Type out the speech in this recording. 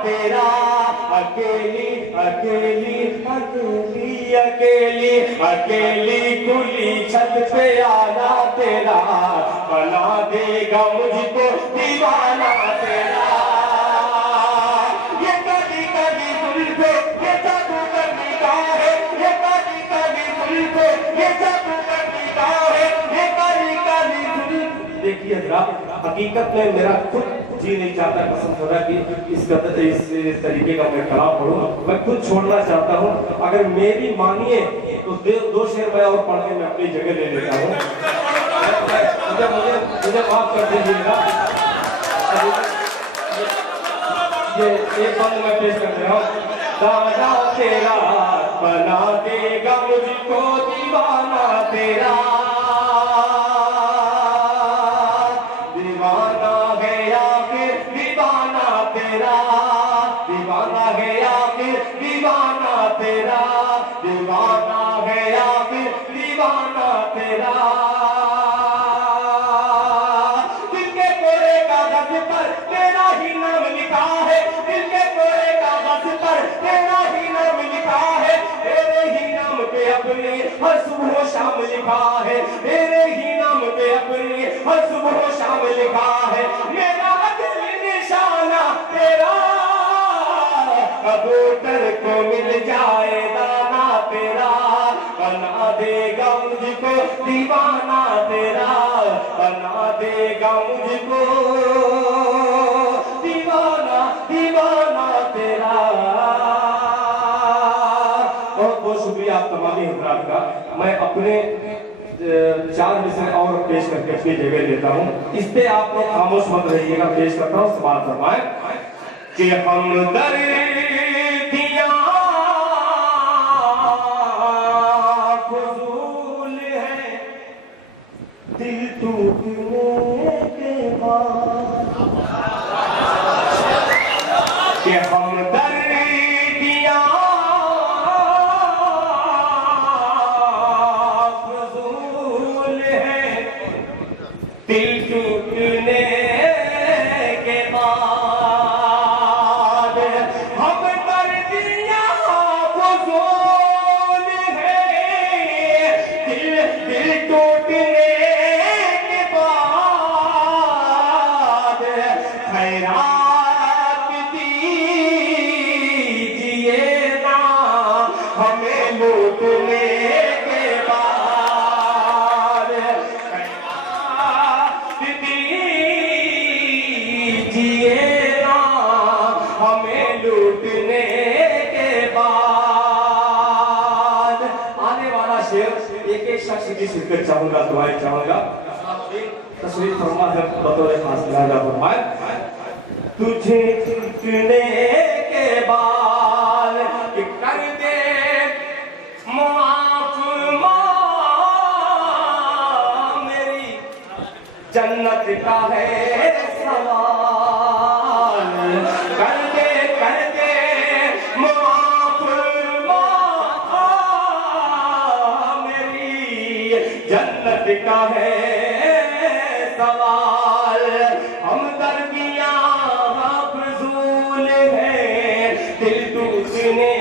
तेरा, अकेली अकेली अकेली अकेली अकेली खुली छत पे आना तेरा, बना देगा मुझको दीवाना तेरा। ये कभी कभी जुल्फे ये जादू करने का है, ये कभी कभी जुल्फे ये जादू करने का है, ये कभी कभी जुल्फे। देखिए जनाब, हकीकत में मेरा खुद जी नहीं चाहता, कसम खुदा की इस तरीके का मैं कलाम पढ़ूं, मैं खुद छोड़ना चाहता हूं। अगर मेरी मानिए तो दो शेर मैं और पढ़ के मैं अपनी जगह ले लेता हूं। मुझे माफ कर दीजिएगा, ये एक बंद मैं पेश कर रहा हूं। दादा तेरा बना देगा मुझको दीवाना तेरा, दीवाना है या फिर दीवाना तेरा, दीवाना है या फिर दीवाना तेरा, दीवाना है या फिर दीवाना तेरा। दिल के कोरे कागज पर तेरा ही नाम लिखा है, दिल के कोरे कागज पर तेरा ही नाम लिखा है, तेरे ही नाम पे अपने हर सुबह शाम लिखा है, तेरे ही नाम पे अपने हर सुबह शाम लिखा है। मेरा दिल निशाना तेरा, कबूतर को मिल जाए दाना तेरा, बना देगा मुझको दीवाना तेरा, बना देगा मुझको दीवाना दीवाना तेरा। बहुत बहुत शुक्रिया आप तमामी हजरात का। मैं अपने 4 मिसरे और पेश करके अपनी जगह लेता हूँ, इस पे आप लोग खामोश मत रहिएगा। पेश करता हूँ, समाज फरमाए कि हम दर्दियां फजूल है, दिल टूटने के बाद, कि हम दर्दियां फजूल है, दिल टूटने के बाद, हम दर्दियां फजूल है, दिल टूटने के बाद, खैरात दीजिए ना हमें लूटने के बाद, खैरात दीजिए ना हमें लूटने के बाद। आने वाला शेर एक एक शख्स की शिरकत चाहूंगा, दुआएं चाहूंगा। तस्वीर फरमा है बतौर खास लिहाजा फरमाए, तुझे चुनने के बाद कि कर दे माफ मां, मेरी जन्नत का है सवाल, कर दे माफ मां, मेरी जन्नत का है सवाल। हम दर्दियां फजूल है, दिल टूटने